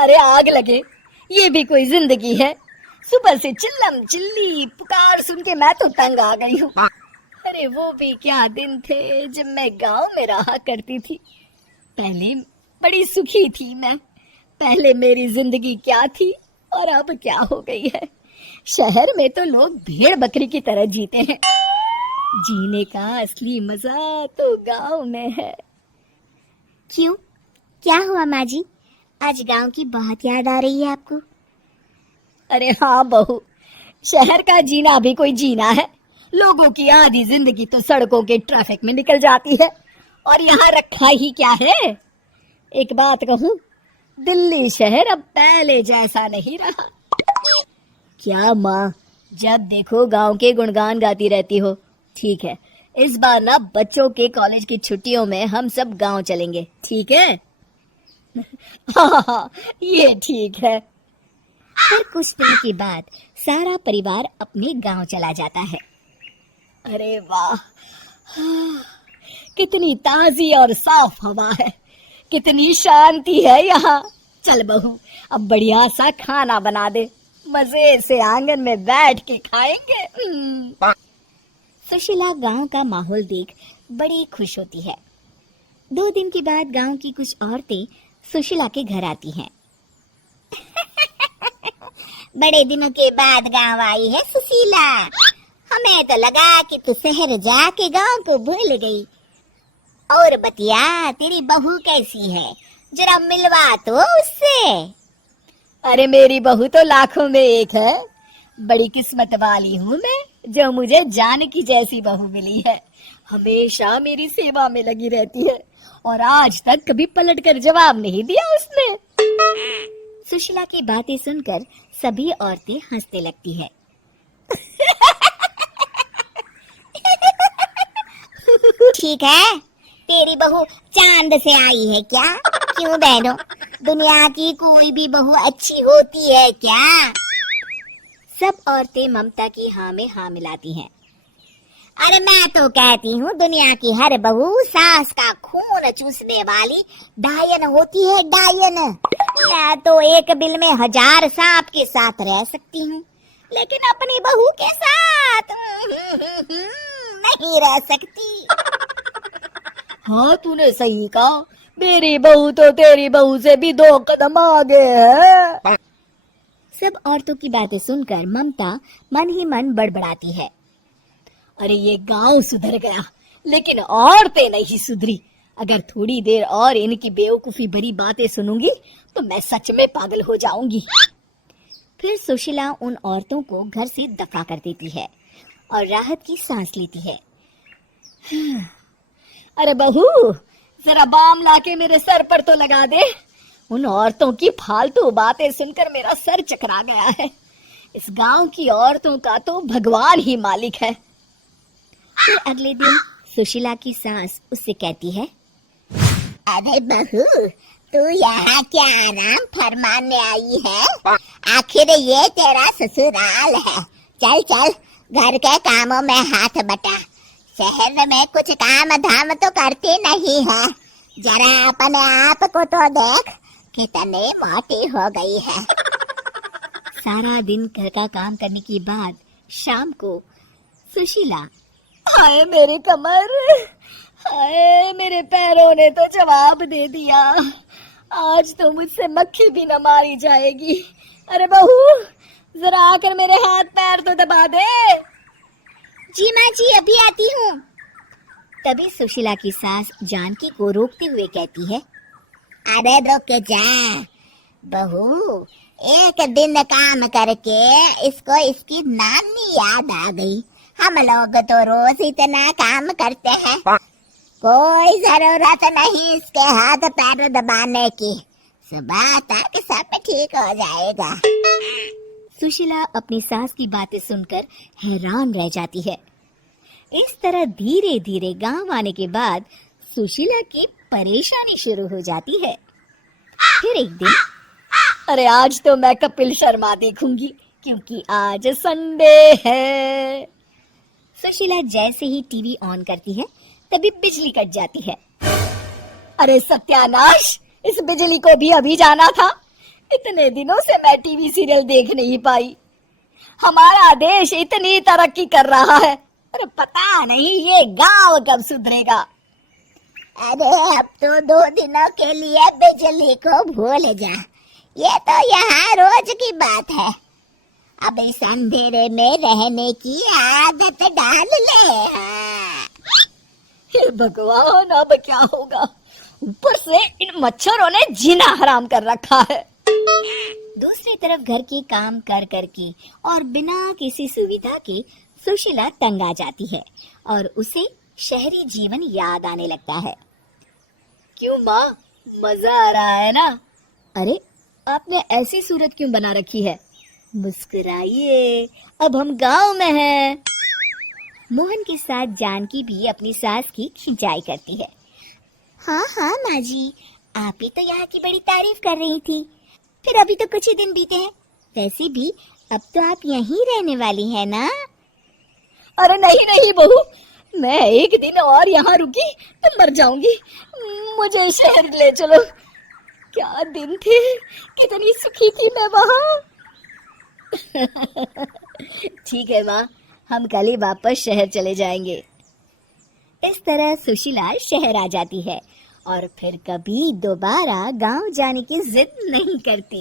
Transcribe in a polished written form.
अरे आग लगे, ये भी कोई जिंदगी है। सुबह से चिल्लम चिल्ली पुकार सुन के मैं तो तंग आ गई हूँ। अरे वो भी क्या दिन थे जब मैं गांव में रहा करती थी। पहले बड़ी सुखी थी मैं। पहले मेरी जिंदगी क्या थी और अब क्या हो गई है। शहर में तो लोग भेड़ बकरी की तरह जीते हैं। जीने का असली मजा तो गांव में है। क्यों, क्या हुआ माँ जी? आज गांव की बहुत याद आ रही है आपको? अरे हाँ बहू, शहर का जीना भी कोई जीना है। लोगों की आधी जिंदगी तो सड़कों के ट्रैफिक में निकल जाती है और यहाँ रखा ही क्या है। एक बात कहूँ, दिल्ली शहर अब पहले जैसा नहीं रहा। क्या माँ, जब देखो गांव के गुणगान गाती रहती हो। ठीक है, इस बार ना बच्चों के कॉलेज की छुट्टियों में हम सब गांव चलेंगे, ठीक है? हाँ, ये ठीक है। फिर कुछ दिन के बाद सारा परिवार अपने गांव चला जाता है। अरे वाह, कितनी ताजी और साफ हवा है, कितनी शांति है यहाँ। चल बहू, अब बढ़िया सा खाना बना दे, मजे से आंगन में बैठ के खाएंगे। सुशीला गांव का माहौल देख बड़ी खुश होती है। 2 दिन के बाद गांव की कुछ औरतें सुशीला के घर आती हैं। बड़े दिनों के बाद गांव आई है सुशीला। हमें तो लगा कि तू शहर जाके गांव को भूल गई। और बतिया, तेरी बहू कैसी है? जरा मिलवा तो उससे। अरे मेरी बहू तो लाखों में एक है। बड़ी किस्मत वाली हूँ मैं जो मुझे जानकी जैसी बहू मिली है। हमेशा मेरी सेवा में लगी रहती है और आज तक कभी पलट कर जवाब नहीं दिया उसने। सुशीला की बातें सुनकर सभी औरतें हंसने लगती है। ठीक है, तेरी बहू चांद से आई है क्या? क्यों बहनों, दुनिया की कोई भी बहू अच्छी होती है क्या? सब औरतें ममता की हाँ में हाँ मिलाती हैं। अरे मैं तो कहती हूँ दुनिया की हर बहू सास का खून चूसने वाली डायन होती है, डायन। मैं तो एक बिल में 1000 सांप के साथ रह सकती हूँ, लेकिन अपनी बहू के साथ नहीं रह सकती। हाँ, तूने सही कहा। मेरी बहू तो तेरी बहू से भी 2 कदम आगे है। सब औरतों की बातें सुनकर ममता मन ही मन बड़बड़ाती है। अरे ये गांव सुधर गया, लेकिन औरतें नहीं सुधरी। अगर थोड़ी देर और इनकी बेवकूफी भरी बातें सुनूंगी तो मैं सच में पागल हो जाऊंगी। फिर सुशीला उन औरतों को घर से दफा कर देती है और राहत की सांस लेती है। अरे बहू, जरा बाम लाके मेरे सर पर तो लगा दे। उन औरतों की फालतू बातें सुनकर मेरा सर चकरा गया है। इस गांव की औरतों का तो भगवान ही मालिक है। फिर अगले दिन सुशीला की सास उससे कहती है, अरे बहू, तू यहाँ क्या आराम फरमाने आई है? आखिर ये तेरा ससुराल है। चल चल, घर के कामों में हाथ बटा। शहर में कुछ काम धाम तो करती नहीं है। जरा अपने आप को तो देख, कितनी मोटी हो गई है। सारा दिन घर का काम करने के बाद शाम को सुशीला, हाय मेरी कमर, हाय मेरे पैरों ने तो जवाब दे दिया। आज तो मुझसे मक्खी भी न मारी जाएगी। अरे बहू, जरा आकर मेरे हाथ पैर तो दबा दे। जी माँ जी, अभी आती हूँ। तभी सुशीला की सास जानकी को रोकते हुए कहती है, अरे रुक जा बहू, एक दिन काम करके इसको इसकी नानी याद आ गई। हम लोग तो रोज इतना काम करते हैं, कोई जरूरत नहीं इसके हाथ पैर दबाने की। सुबह तक सब ठीक हो जाएगा। सुशीला अपनी सास की बातें सुनकर हैरान रह जाती है। इस तरह धीरे धीरे गांव आने के बाद सुशीला की परेशानी शुरू हो जाती है। फिर एक दिन, अरे आज तो मैं कपिल शर्मा देखूंगी क्योंकि आज संडे है। सुशीला जैसे ही टीवी ऑन करती है तभी बिजली कट जाती है। अरे सत्यानाश, इस बिजली को भी अभी जाना था। इतने दिनों से मैं टीवी सीरियल देख नहीं पाई। हमारा देश इतनी तरक्की कर रहा है और पता नहीं ये गांव कब सुधरेगा। अरे अब तो 2 दिनों के लिए बिजली को भूल जा, ये तो यहाँ रोज की बात है। अब इस अंधेरे में रहने की आदत डाल ले। हाँ। हे भगवान, अब क्या होगा? ऊपर से इन मच्छरों ने जीना हराम कर रखा है। दूसरी तरफ घर की काम कर कर के और बिना किसी सुविधा के सुशीला तंग आ जाती है और उसे शहरी जीवन याद आने लगता है। क्यों माँ, मजा आ रहा है ना? अरे, आपने ऐसी सूरत क्यों बना रखी है? मुस्कुराइए, अब हम गांव में हैं। मोहन के साथ जानकी भी अपनी सास की खिंचाई करती है। हाँ हाँ माँ जी, आप ही तो यहाँ की बड़ी तारीफ कर रही थी। फिर अभी तो कुछ ही दिन बीते हैं, वैसे भी अब तो आप यहीं रहने वाली है ना? अरे नहीं नहीं बहू, मैं एक दिन और यहाँ रुकी तो मर जाऊंगी। मुझे शहर ले चलो। क्या दिन थे, कितनी सुखी थी मैं वहाँ। ठीक है माँ, हम कल ही वापस शहर चले जाएंगे। इस तरह सुशीला शहर आ जाती है और फिर कभी दोबारा गांव जाने की जिद नहीं करती।